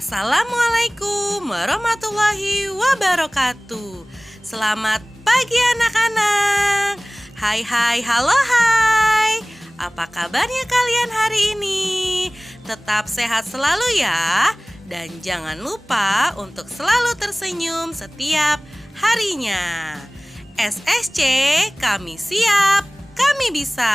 Assalamualaikum warahmatullahi wabarakatuh. Selamat pagi anak-anak. Hai, halo, hai. Apa kabarnya kalian hari ini? Tetap sehat selalu ya. Dan jangan lupa untuk selalu tersenyum setiap harinya. SSC, kami siap, kami bisa.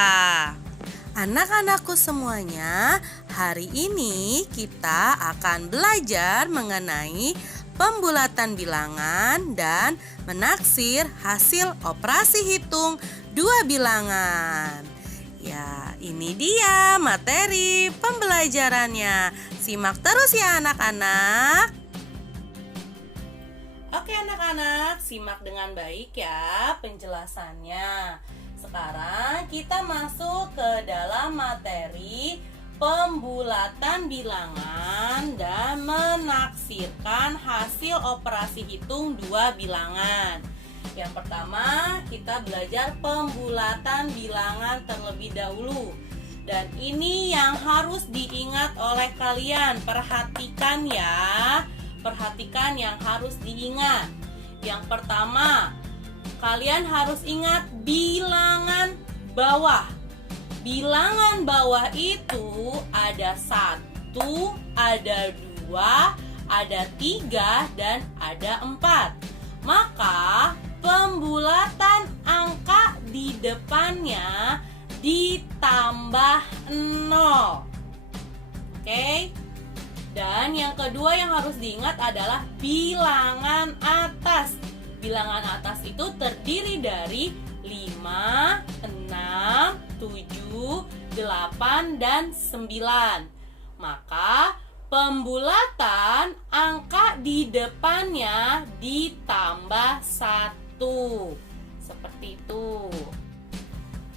Anak-anakku semuanya, hari ini kita akan belajar mengenai pembulatan bilangan dan menaksir hasil operasi hitung dua bilangan. Ya, ini dia materi pembelajarannya. Simak terus ya anak-anak. Oke anak-anak, simak dengan baik ya penjelasannya. Sekarang kita masuk ke dalam materi pembulatan bilangan dan menaksirkan hasil operasi hitung dua bilangan. Yang pertama, kita belajar pembulatan bilangan terlebih dahulu. Dan ini yang harus diingat oleh kalian. Perhatikan ya. Perhatikan yang harus diingat. Yang pertama, kalian harus ingat bilangan bawah. Bilangan bawah itu ada 1, ada 2, ada 3, dan ada 4. Maka pembulatan angka di depannya ditambah 0. Oke? Dan yang kedua yang harus diingat adalah bilangan atas. Bilangan atas itu terdiri dari 5, 6, 7, 8, dan 9. Maka pembulatan angka di depannya ditambah 1. Seperti itu.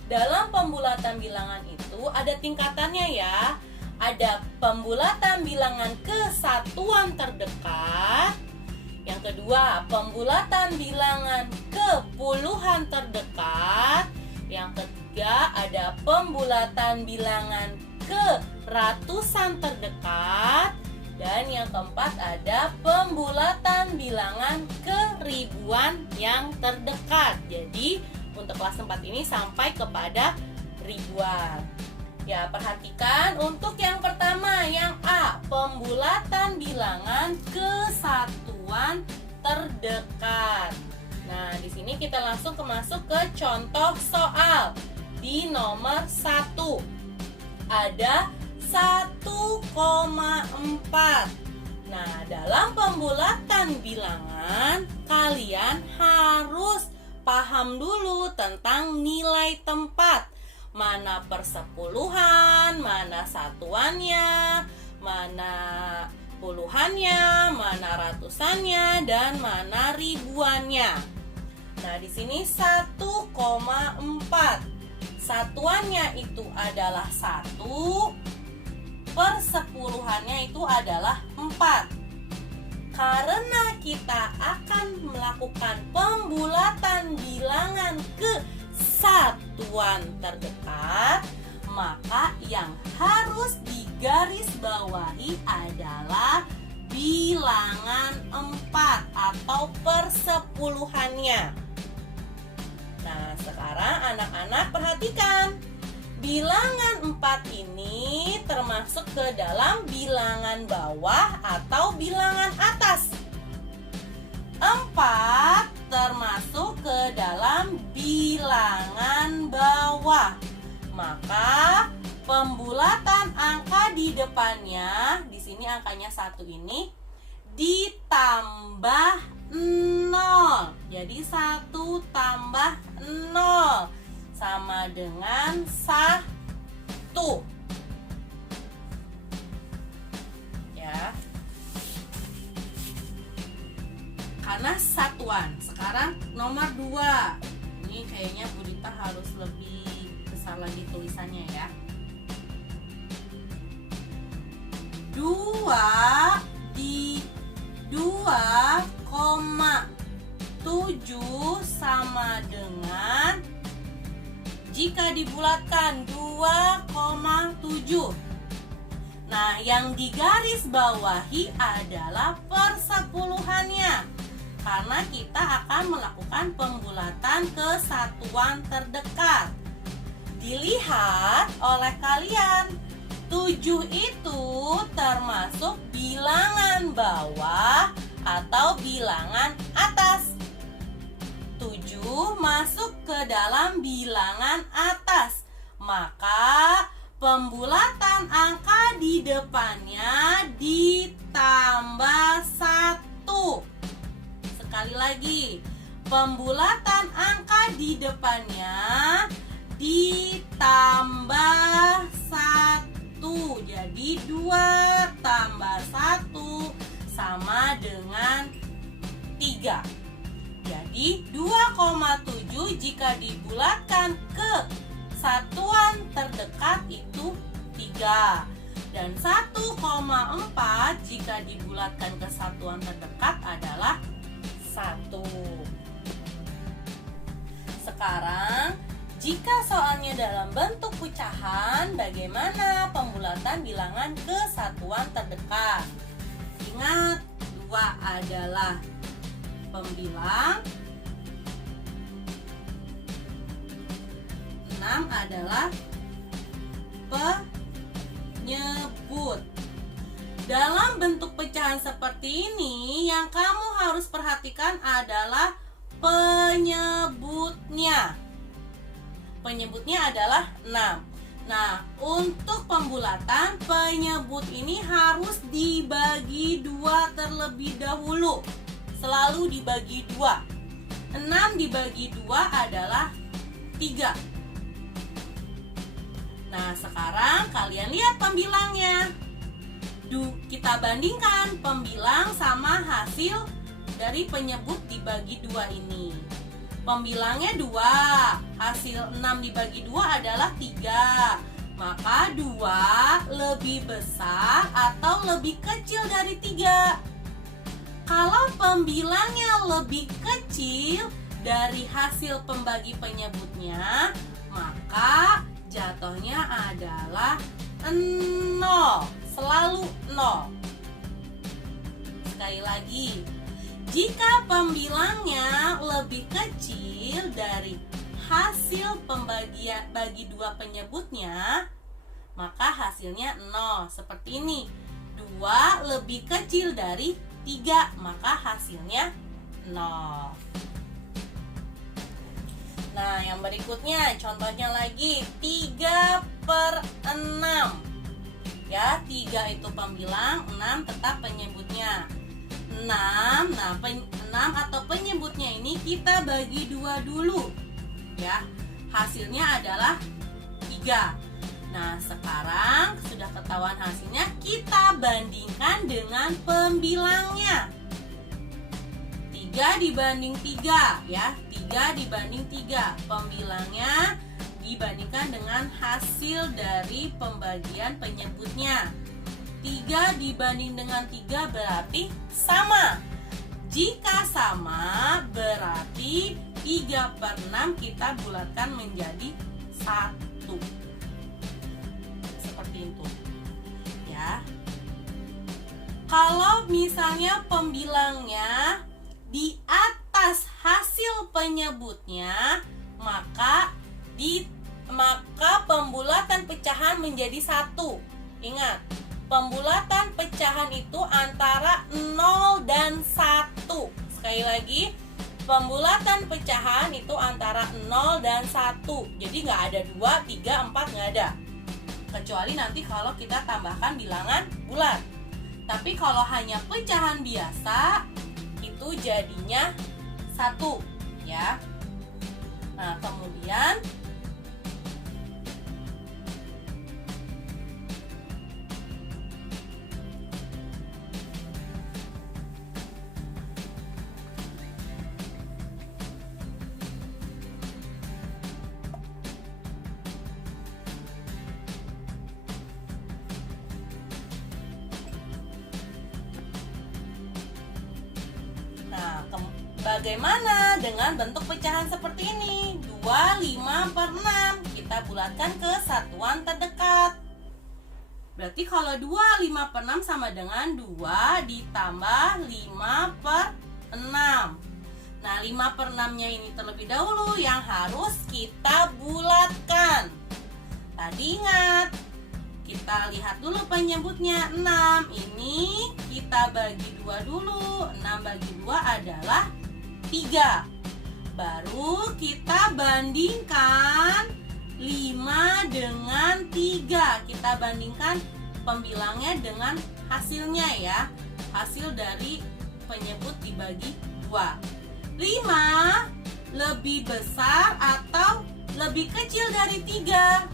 Dalam pembulatan bilangan itu ada tingkatannya ya. Ada pembulatan bilangan kesatuan terdekat. Yang kedua, pembulatan bilangan ke puluhan terdekat. Yang ketiga, ada pembulatan bilangan ke ratusan terdekat. Dan yang keempat, ada pembulatan bilangan ke ribuan yang terdekat. Jadi, untuk kelas 4 ini sampai kepada ribuan. Ya, perhatikan untuk yang pertama, yang A, pembulatan bilangan kesatuan terdekat. Nah, di sini kita langsung masuk ke contoh soal. Di nomor 1 ada 1,4. Nah, dalam pembulatan bilangan kalian harus paham dulu tentang nilai tempat. Mana persepuluhan, mana satuannya, mana puluhannya, mana ratusannya, dan mana ribuannya. Nah, di sini 1,4. Satuannya itu adalah 1, persepuluhannya itu adalah 4. Karena kita akan melakukan pembulatan bilangan ke satuan terdekat, maka yang harus digarisbawahi adalah bilangan 4 atau persepuluhannya. Nah, sekarang anak-anak perhatikan. Bilangan 4 ini termasuk ke dalam bilangan bawah atau bilangan atas. 4 termasuk ke dalam bilangan bawah. Maka pembulatan angka di depannya, di sini angkanya 1 ini ditambah 0. Jadi 1 tambah 0 sama dengan 1. Ya. Karena satuan. Sekarang nomor 2. Ini kayaknya Budita harus lebih besar lagi tulisannya ya. 2 di 2,7 sama dengan, jika dibulatkan 2,7. Nah, yang digaris bawahi adalah persepuluhannya, karena kita akan melakukan pembulatan ke satuan terdekat. Dilihat oleh kalian, 7 itu termasuk bilangan bawah atau bilangan atas. 7 masuk ke dalam bilangan atas, maka pembulatan angka di depannya ditambah 1. Sekali lagi, pembulatan angka di depannya ditambah 1. Jadi 2 tambah 1 sama dengan 3. Jadi 2,7 jika dibulatkan ke satuan terdekat itu 3. Dan 1,4 jika dibulatkan ke satuan terdekat adalah 1. Sekarang, jika soalnya dalam bentuk pecahan, bagaimana pembulatan bilangan ke satuan terdekat? Ingat, 2 adalah pembilang, 6 adalah penyebut. Dalam bentuk pecahan seperti ini, yang kamu harus perhatikan adalah penyebutnya. Penyebutnya adalah 6. Nah, untuk pembulatan, penyebut ini harus dibagi 2 terlebih dahulu. Selalu dibagi 2. 6 dibagi 2 adalah 3. Nah, sekarang kalian lihat pembilangnya. Kita bandingkan pembilang sama hasil dari penyebut dibagi 2 ini. Pembilangnya 2, hasil 6 dibagi 2 adalah 3. Maka 2 lebih besar atau lebih kecil dari 3. Kalau pembilangnya lebih kecil dari hasil pembagi penyebutnya, maka jatuhnya adalah 0. Selalu 0. Sekali lagi, jika pembilangnya lebih kecil dari hasil pembagian bagi 2 penyebutnya, maka hasilnya 0. Seperti ini, 2 lebih kecil dari 3, maka hasilnya 0. Nah, yang berikutnya contohnya lagi 3/6. Ya, 3 itu pembilang, 6 tetap penyebutnya. 6, nah 6 atau penyebutnya ini kita bagi 2 dulu. Ya, hasilnya adalah 3. Nah, sekarang sudah ketahuan hasilnya, kita bandingkan dengan pembilangnya. 3 dibanding 3, ya. 3 dibanding 3. Pembilangnya dibandingkan dengan hasil dari pembagian penyebutnya. 3 dibanding dengan 3 berarti sama. Jika sama, berarti 3/6 kita bulatkan menjadi 1. Seperti itu. Ya. Kalau misalnya pembilangnya di atas hasil penyebutnya, maka pembulatan pecahan menjadi 1. Ingat, pembulatan pecahan itu antara 0 dan 1. Sekali lagi, pembulatan pecahan itu antara 0 dan 1. Jadi nggak ada 2, 3, 4, nggak ada. Kecuali nanti kalau kita tambahkan bilangan bulat. Tapi kalau hanya pecahan biasa, itu jadinya 1, ya. Nah, kemudian bagaimana dengan bentuk pecahan seperti ini? 2/5/6. Kita bulatkan ke satuan terdekat. Berarti kalau 2 5/6 sama dengan 2 ditambah 5/6. Nah, 5/6-nya ini terlebih dahulu yang harus kita bulatkan. Tadi ingat, kita lihat dulu penyebutnya 6. Ini kita bagi 2 dulu. 6 bagi 2 adalah 3. Baru kita bandingkan 5 dengan 3. Kita bandingkan pembilangnya dengan hasilnya ya. Hasil dari penyebut dibagi 2. 5 lebih besar atau lebih kecil dari 3?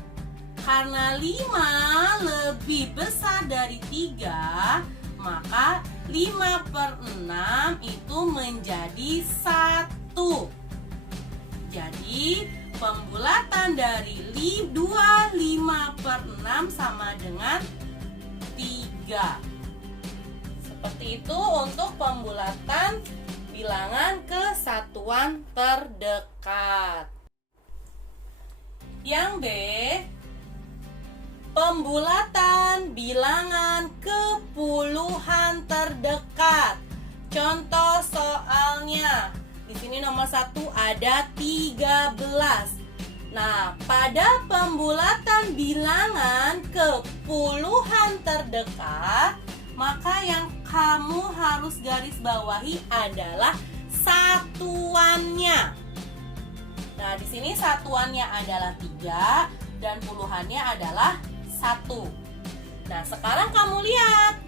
Karena 5 lebih besar dari 3, maka 5/6 itu menjadi 1. Jadi pembulatan dari 2 5/6 sama dengan 3. Seperti itu untuk pembulatan bilangan ke satuan terdekat. Yang B, pembulatan bilangan ke puluhan terdekat. Contoh soalnya. Di sini nomor 1 ada 13. Nah, pada pembulatan bilangan ke puluhan terdekat, maka yang kamu harus garis bawahi adalah satuannya. Nah, di sini satuannya adalah 3 dan puluhannya adalah 1. Nah, sekarang kamu lihat,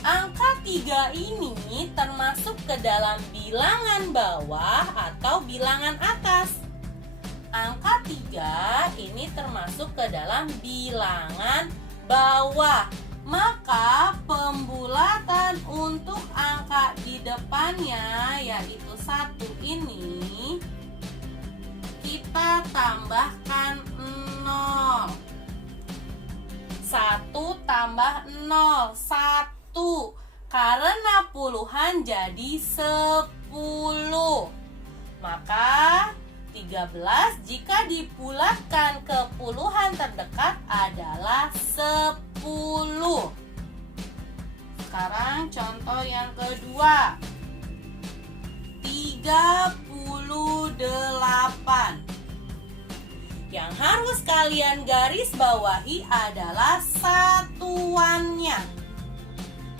angka 3 ini termasuk ke dalam bilangan bawah atau bilangan atas. Angka 3 ini termasuk ke dalam bilangan bawah. Maka pembulatan untuk angka di depannya, yaitu 1 ini, kita tambahkan 0. 1 tambah 0, 1. Karena puluhan jadi 10. Maka 13 jika dibulatkan ke puluhan terdekat adalah 10. Sekarang contoh yang kedua, 38. Yang harus kalian garis bawahi adalah satuannya.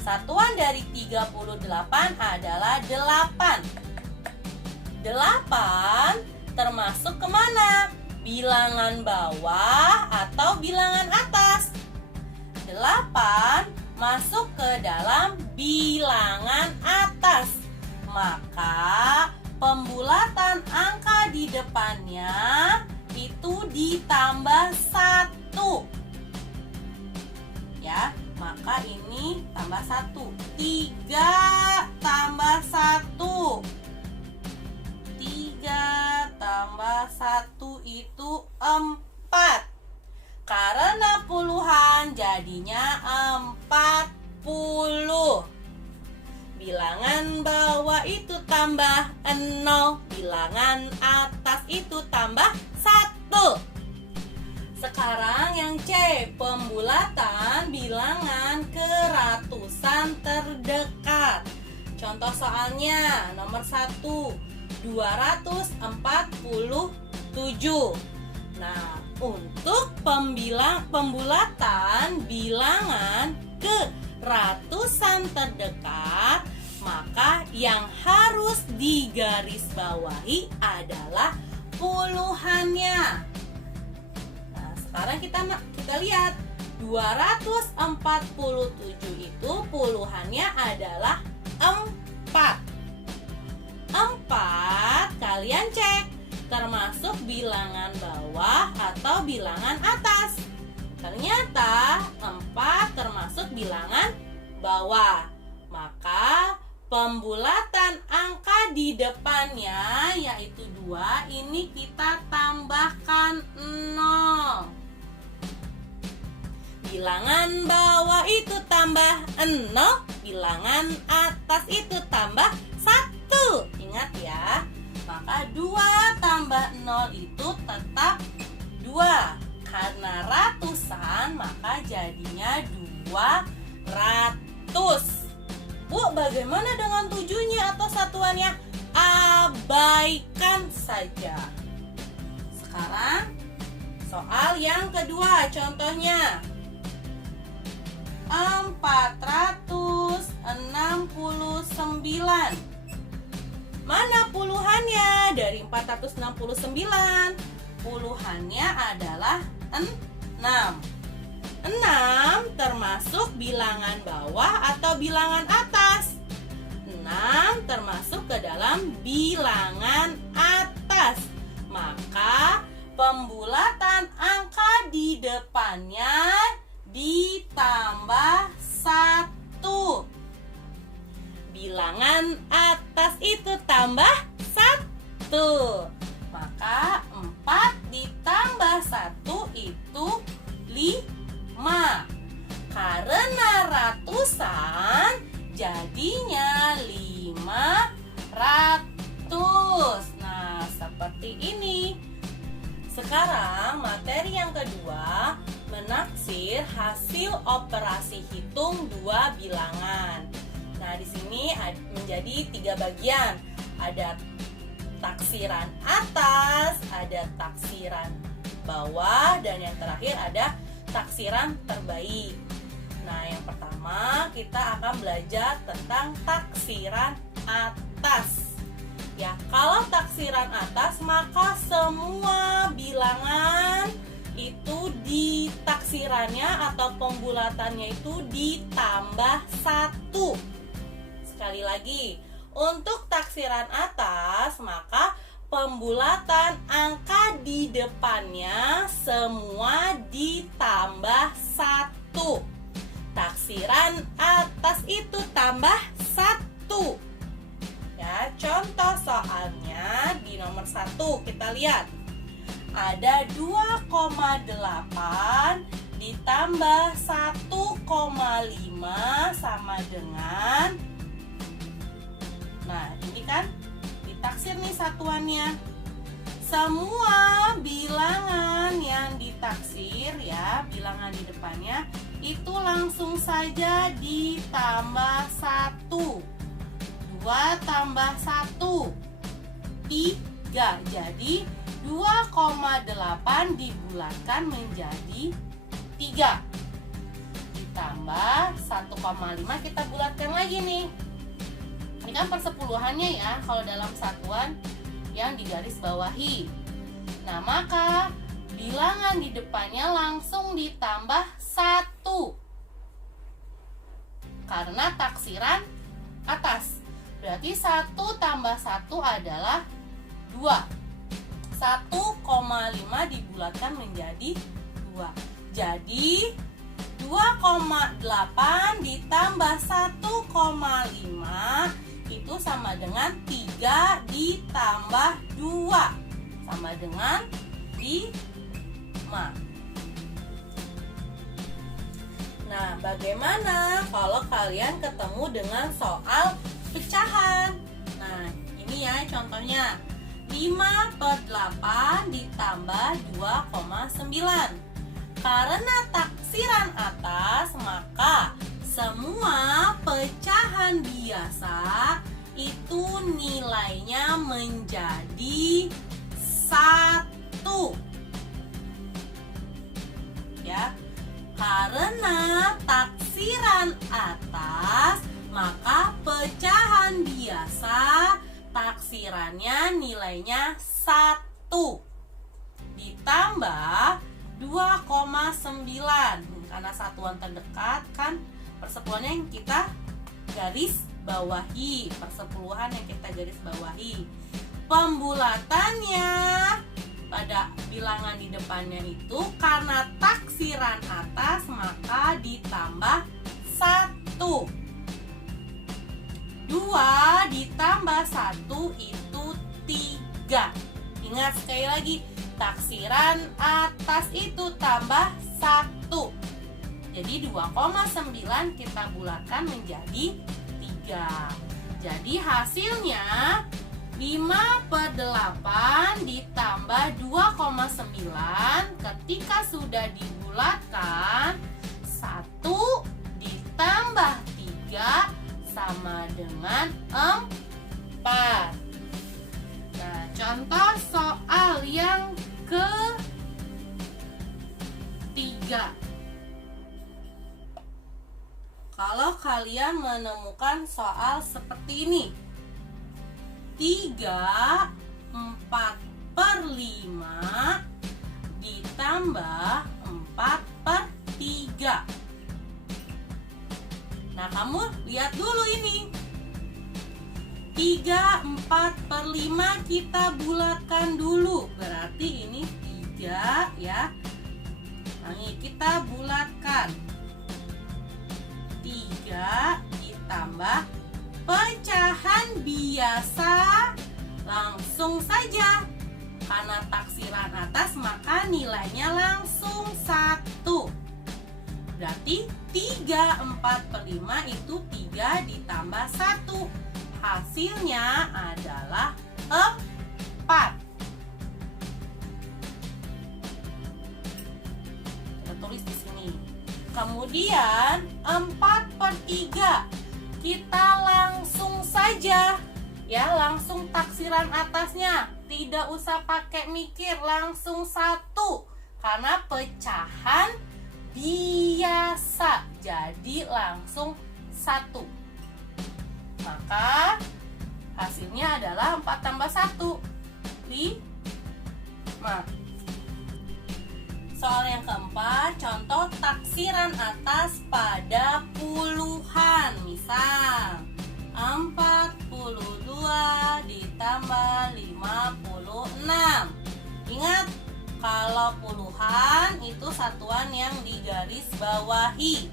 Satuan dari 38 adalah 8. 8 termasuk kemana? Bilangan bawah atau bilangan atas? 8 masuk ke dalam bilangan atas. Maka pembulatan angka di depannya itu ditambah 1. Ya, maka ini tambah 1. 3 tambah 1. 3 tambah 1 itu 4. Karena puluhan jadinya 40. Bilangan bawah itu tambah 0, bilangan atas itu tambah 1. Sekarang yang C, pembulatan bilangan ke ratusan terdekat. Contoh soalnya nomor 1, 247. Nah, untuk pembulatan bilangan ke ratusan terdekat, maka yang harus digarisbawahi adalah puluhannya. Nah, sekarang kita lihat 247 itu puluhannya adalah 4. 4 kalian cek termasuk bilangan bawah atau bilangan atas. Ternyata 4 termasuk bilangan bawah. Maka pembulatan angka di depannya yaitu 2, ini kita tambahkan 0. Bilangan bawah itu tambah 0, bilangan atas itu tambah 1. Ingat ya. Maka 2 tambah 0 itu tetap 2. Karena ratusan maka jadinya 2 Bu, bagaimana dengan tujuhnya atau satuannya? Abaikan saja. Sekarang soal yang kedua, contohnya 469. Mana puluhannya dari 469? Puluhannya adalah 6. 6 termasuk bilangan bawah atau bilangan atas? 6 termasuk ke dalam bilangan atas. Maka pembulatan angka di depannya ditambah 1. Bilangan atas itu tambah 1. Maka 4 ditambah 1 itu 5. Karena ratusan, jadinya 500. Nah, seperti ini. Sekarang materi yang kedua, menaksir hasil operasi hitung dua bilangan. Nah, di sini menjadi 3 bagian. Ada taksiran atas, ada taksiran bawah, dan yang terakhir ada taksiran terbaik. Nah, yang pertama kita akan belajar tentang taksiran atas. Ya, kalau taksiran atas maka semua bilangan itu di taksirannya atau pembulatannya itu ditambah 1. Sekali lagi, untuk taksiran atas maka pembulatan angka di depannya semua ditambah 1. Taksiran atas itu tambah 1. Ya, contoh soalnya di nomor 1 kita lihat. Ada 2,8 ditambah 1,5 sama dengan, nah ini kan ditaksir nih satuannya. Semua bilangan yang ditaksir ya, bilangan di depannya itu langsung saja ditambah 1. 2 tambah 1 3. Jadi 2,8 dibulatkan menjadi 3. Ditambah 1,5 kita bulatkan lagi nih. Ini kan persepuluhannya ya, kalau dalam satuan yang digaris bawahi. Nah, maka bilangan di depannya langsung ditambah 1 karena taksiran atas. Berarti 1 tambah 1 adalah 2. 1,5 dibulatkan menjadi 2. Jadi 2,8 ditambah 1,5 itu sama dengan 3 ditambah 2 sama dengan 5. Nah, bagaimana kalau kalian ketemu dengan soal pecahan? Nah, ini ya contohnya. 5/8 ditambah 2,9. Karena taksiran atas, maka semua pecahan biasa itu nilainya menjadi 1. Ya, karena taksiran atas, maka pecahan biasa taksirannya nilainya 1 ditambah 2,9. Karena satuan terdekat kan persepuluhannya yang kita garis bawahi, persepuluhan yang kita garis bawahi. Pembulatannya pada bilangan di depannya itu karena taksiran atas maka ditambah 1. 2 ditambah 1 itu 3. Ingat sekali lagi, taksiran atas itu tambah 1. Jadi 2,9 kita bulatkan menjadi 3. Jadi hasilnya 5/8 ditambah 2,9 ketika sudah dibulatkan 1 tambah 3 sama dengan 4. Nah, contoh soal yang ketiga. Kalau kalian menemukan soal seperti ini, 3, 4/5 ditambah 4/3. Nah, kamu lihat dulu ini. 3, 4/5 kita bulatkan dulu. Berarti ini 3 ya. Nah, ini kita bulatkan. 3 ditambah pecahan biasa. Langsung saja. Karena taksiran atas maka nilainya langsung 1. Berarti 3, 4/5 itu 3 ditambah 1. Hasilnya adalah 4. Kita tulis di sini. Kemudian 4/3 kita langsung saja ya, langsung taksiran atasnya, tidak usah pakai mikir, langsung 1 karena pecahan biasa, jadi langsung 1. Maka hasilnya adalah 4 tambah 1 5. Soal yang keempat, contoh taksiran atas pada puluhan. Misal 42 ditambah 56. Ingat, kalau puluhan itu satuan yang digaris bawahi.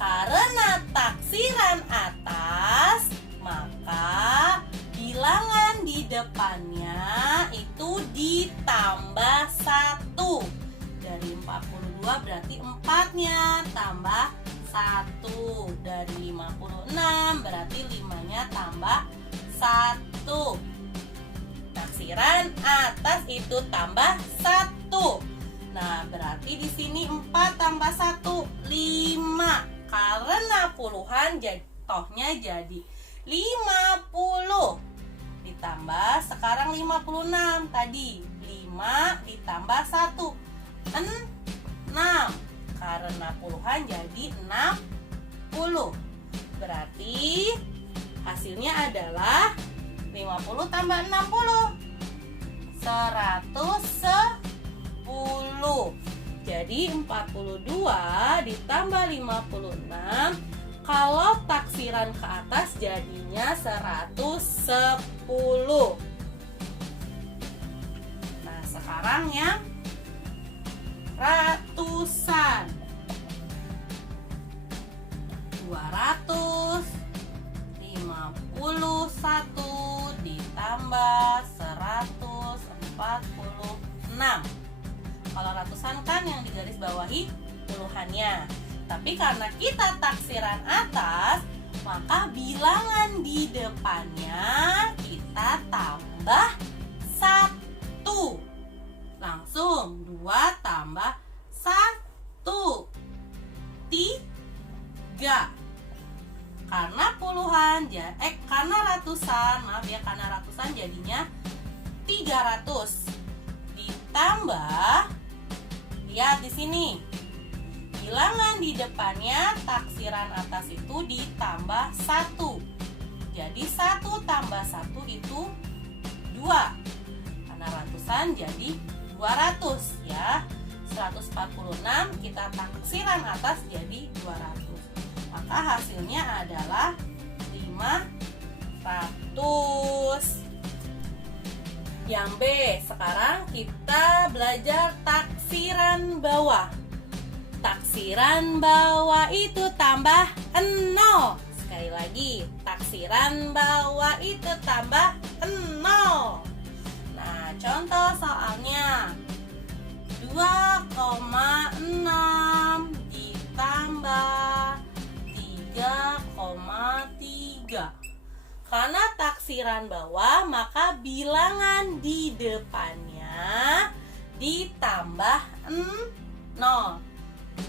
Karena taksiran atas, maka bilangan di depannya itu ditambah 1. Dari 42 berarti 4-nya tambah 1. Dari 56 berarti 5-nya tambah 1. Taksiran atas itu tambah 1. Nah, berarti di sini 4 tambah 1 5. Karena puluhan jatuhnya jadi 50. Ditambah sekarang 56 tadi. 5 ditambah 1 6. Karena puluhan jadi 60. Berarti hasilnya adalah 50 tambah 60 110. Jadi 42 ditambah 56, kalau taksiran ke atas jadinya 110. Nah, sekarang yang ratusan. 251 ditambah 146. Kalau ratusan kan yang digaris bawahi puluhannya. Tapi karena kita taksiran atas, maka bilangan di depannya kita tambah 1. Langsung 2 tambah 1 3. Karena puluhan karena ratusan, maaf ya, karena ratusan jadinya 300. Ditambah, lihat di sini. Bilangan di depannya taksiran atas itu ditambah 1. Jadi 1 tambah 1 itu 2. Karena ratusan jadi 200 ya. 146 kita taksiran atas jadi 200. Maka hasilnya adalah 500. Yang B, sekarang kita belajar taksiran bawah. Taksiran bawah itu tambah 0. Sekali lagi, taksiran bawah itu tambah 0. Nah, contoh soalnya 2,6 ditambah 3,3. Karena taksiran bawah, maka bilangan di depannya ditambah 0.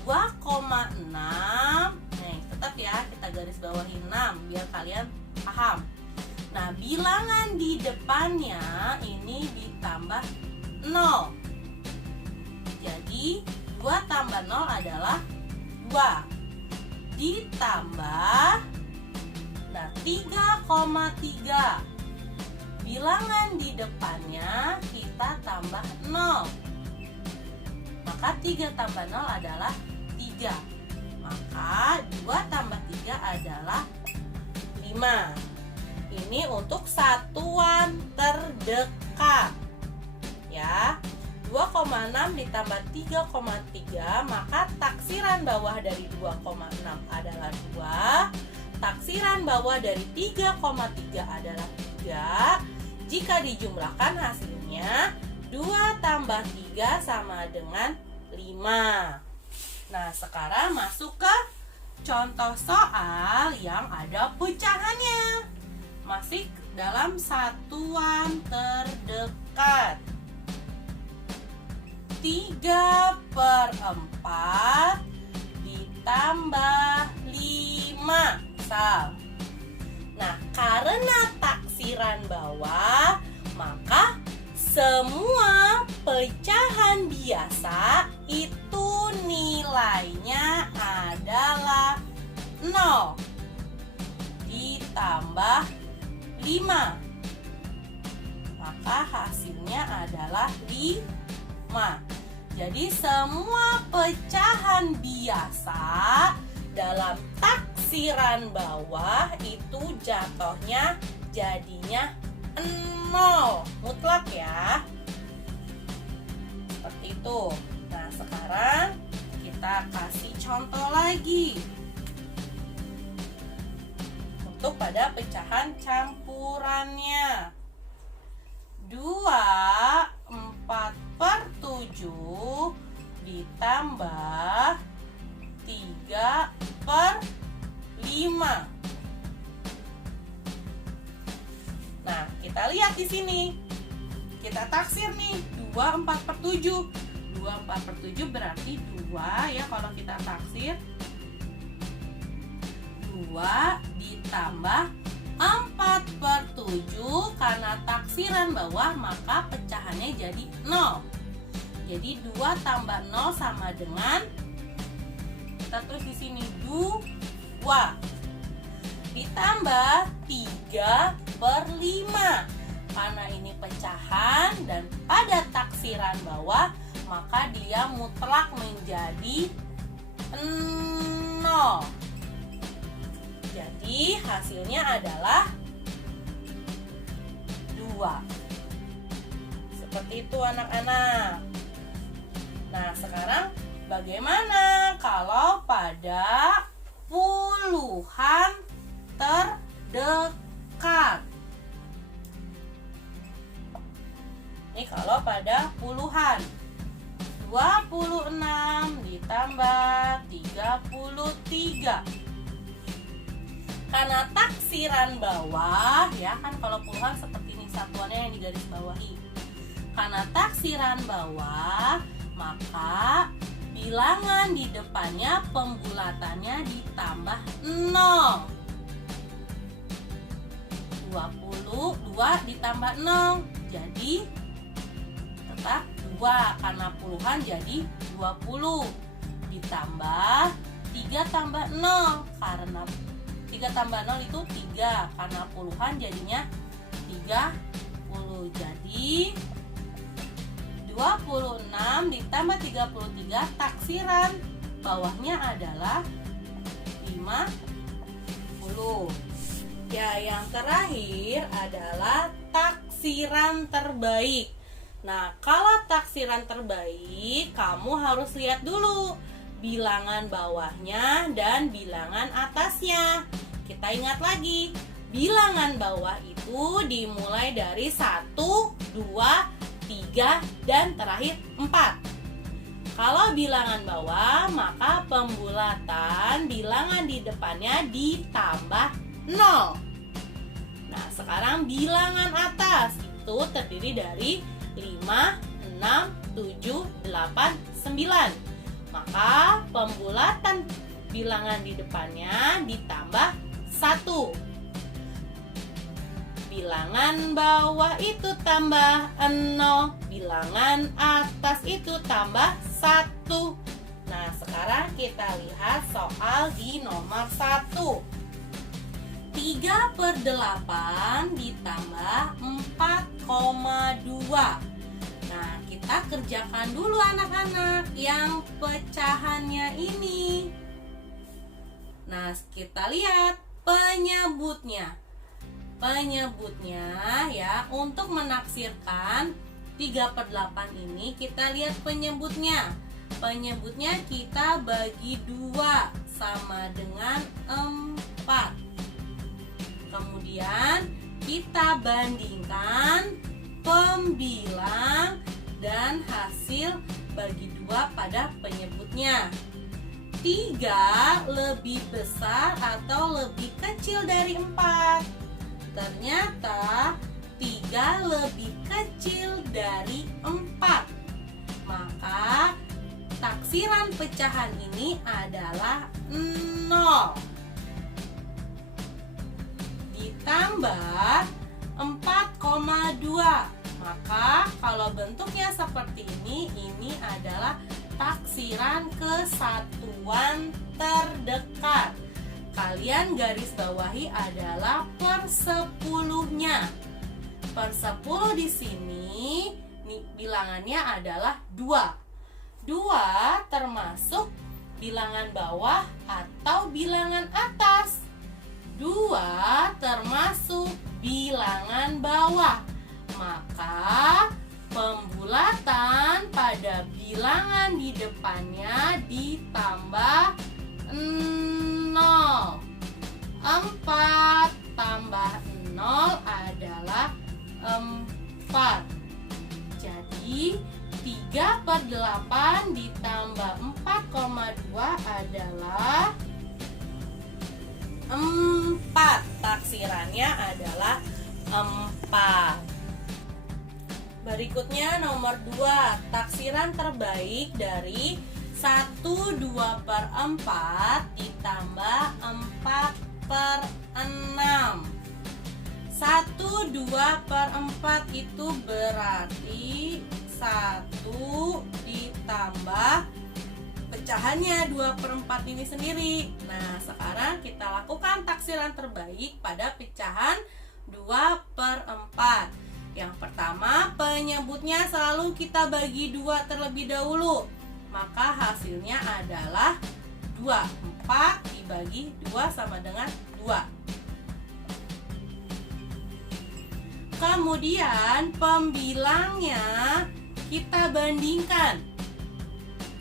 2,6. Nih, Catat ya, kita garis bawahi 6 biar kalian paham. Nah, bilangan di depannya ini ditambah 0. Jadi 2 tambah 0 adalah 2. Ditambah 3,3. Bilangan di depannya kita tambah 0. Maka 3 tambah 0 adalah 3. Maka 2 tambah 3 adalah 5. Ini untuk satuan terdekat. Ya. 2,6 ditambah 3,3, maka taksiran bawah dari 2,6 adalah 2. Taksiran bawah dari 3,3 adalah 3. Jika dijumlahkan hasilnya 2 tambah 3 sama dengan 5. Nah, sekarang masuk ke contoh soal yang ada pecahannya. Masih dalam satuan terdekat. 3/4 ditambah 5. Nah, karena taksiran bawah, maka semua pecahan biasa itu nilainya adalah 0 ditambah 5. Maka hasilnya adalah 5. Jadi semua pecahan biasa dalam taksiran bawah itu jatuhnya jadinya 0 mutlak ya. Seperti itu. Nah, sekarang kita kasih contoh lagi untuk pada pecahan campurannya. 2/4/7 ditambah 3/5. Nah, kita lihat di sini. Kita taksir nih, 2/4/7. 2/4/7 berarti 2 ya kalau kita taksir. 2 ditambah 4/7, karena taksiran bawah maka pecahannya jadi 0. Jadi 2 tambah 0 sama dengan, kita tulis di sini 2 ditambah 3/5. Karena ini pecahan dan pada taksiran bawah, maka dia mutlak menjadi 0. Jadi hasilnya adalah 2. Seperti itu anak-anak. Nah, sekarang bagaimana kalau pada puluhan terdekat? Ini kalau pada puluhan. 26 ditambah 33. Karena taksiran bawah ya kan, kalau puluhan seperti ini satuannya yang digaris bawahi. Karena taksiran bawah, maka bilangan di depannya pembulatannya ditambah 0. 22 ditambah 0 jadi tetap 2, karena puluhan jadi 20. Ditambah 3 tambah 0, karena 3 tambah 0 itu 3, karena puluhan jadinya 30. Jadi 26 ditambah 33, taksiran bawahnya adalah 50. Ya, yang terakhir adalah taksiran terbaik. Nah, kalau taksiran terbaik, kamu harus lihat dulu bilangan bawahnya dan bilangan atasnya. Kita ingat lagi, bilangan bawah itu dimulai dari 1, 2, 3, dan terakhir 4. Kalau bilangan bawah, maka pembulatan bilangan di depannya ditambah 0. Nah, sekarang bilangan atas itu terdiri dari 5, 6, 7, 8, 9. Maka pembulatan bilangan di depannya ditambah 1. Bilangan bawah itu tambah 0, bilangan atas itu tambah 1. Nah, sekarang kita lihat soal di nomor 1. 3/8 ditambah 4,2. Nah, kita kerjakan dulu anak-anak yang pecahannya ini. Nah, kita lihat penyebutnya. Penyebutnya ya, untuk menaksirkan 3/8 ini kita lihat penyebutnya. Penyebutnya kita bagi 2 sama dengan 4. Kemudian kita bandingkan pembilang dan hasil bagi 2 pada penyebutnya. 3 lebih besar atau lebih kecil dari 4. Ternyata 3 lebih kecil dari 4. Maka taksiran pecahan ini adalah 0. Ditambah 4,2. Maka kalau bentuknya seperti ini adalah taksiran kesatuan terdekat. Kalian garis bawahi adalah per 10-nya. Per 10 di sini bilangannya adalah 2. 2 termasuk bilangan bawah atau bilangan atas. 2 termasuk bilangan bawah. Maka pembulatan pada bilangan di depannya ditambah 0. 4 tambah 0 adalah 4. Jadi 3/8 ditambah 4,2 adalah 4. Taksirannya adalah 4. Berikutnya nomor 2, taksiran terbaik dari 1/2/4 ditambah 4/6. 1/2/4 itu berarti 1 ditambah pecahannya 2/4 ini sendiri. Nah, sekarang kita lakukan taksiran terbaik pada pecahan 2/4. Yang pertama, penyebutnya selalu kita bagi 2 terlebih dahulu. Maka hasilnya adalah 2. 4 dibagi 2 sama dengan 2. Kemudian pembilangnya kita bandingkan.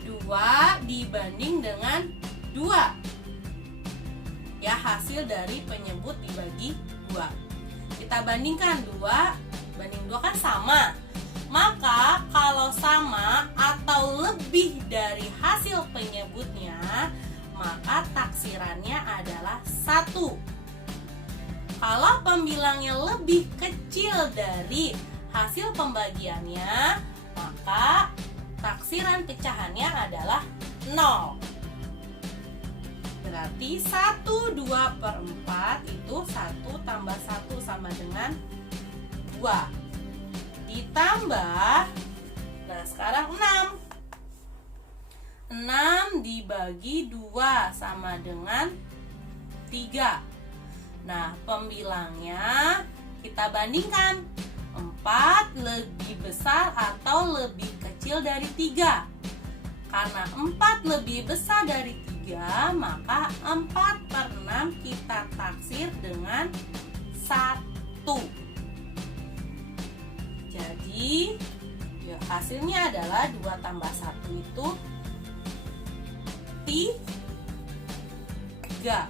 2 dibanding dengan 2. Ya, hasil dari penyebut dibagi 2. Kita bandingkan 2 banding 2 kan sama. Maka kalau sama atau lebih dari hasil penyebutnya, maka taksirannya adalah 1. Kalau pembilangnya lebih kecil dari hasil pembagiannya, maka taksiran pecahannya adalah 0. Berarti 1/2/4 itu 1 tambah 1 sama dengan 2. Ditambah, nah sekarang 6. 6 dibagi 2 sama dengan 3. Nah, pembilangnya kita bandingkan. 4 lebih besar atau lebih kecil dari 3. Karena 4 lebih besar dari 3, maka 4/6 kita taksir dengan 1. Jadi ya, hasilnya adalah 2 tambah 1 itu 3.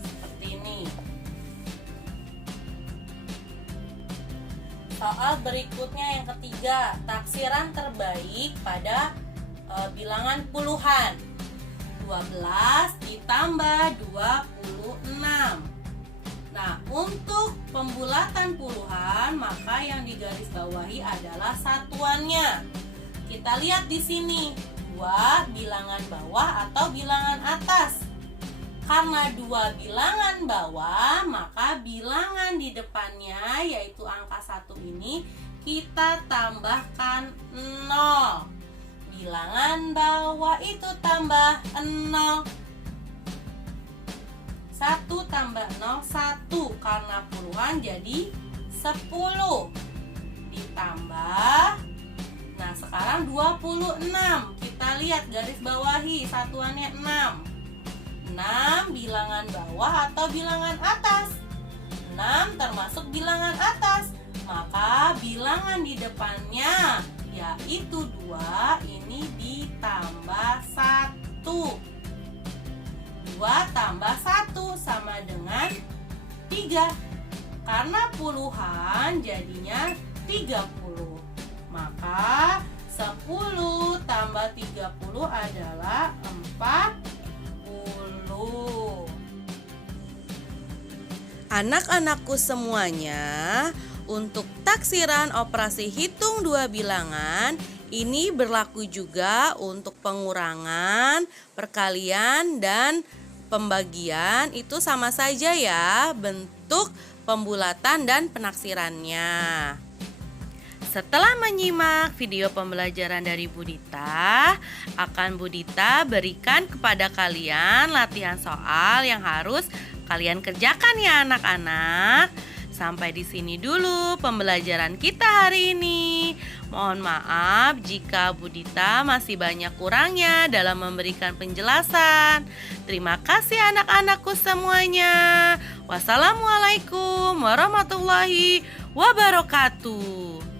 Seperti ini. Soal berikutnya yang ketiga, taksiran terbaik pada bilangan puluhan. 12 ditambah 26. Nah, untuk pembulatan puluhan, maka yang digarisbawahi adalah satuannya. Kita lihat di sini, dua bilangan bawah atau bilangan atas. Karena dua bilangan bawah, maka bilangan di depannya yaitu angka 1 ini kita tambahkan 0. Bilangan bawah itu tambah 0. 1 tambah 0, 1. Karena puluhan jadi 10. Ditambah. Nah, sekarang 26. Kita lihat garis bawahi, satuannya 6. 6 bilangan bawah atau bilangan atas? 6 termasuk bilangan atas. Maka bilangan di depannya yaitu 2 ini ditambah 1. 2 tambah 1 sama dengan 3. Karena puluhan jadinya 30. Maka 10 tambah 30 adalah 40. Anak-anakku semuanya, untuk taksiran operasi hitung dua bilangan ini berlaku juga untuk pengurangan, perkalian, dan pembagian. Itu sama saja ya bentuk pembulatan dan penaksirannya. Setelah menyimak video pembelajaran dari Bu Dita, akan Bu Dita berikan kepada kalian latihan soal yang harus kalian kerjakan ya anak-anak. Sampai di sini dulu pembelajaran kita hari ini. Mohon maaf jika Bu Dita masih banyak kurangnya dalam memberikan penjelasan. Terima kasih anak-anakku semuanya. Wassalamualaikum warahmatullahi wabarakatuh.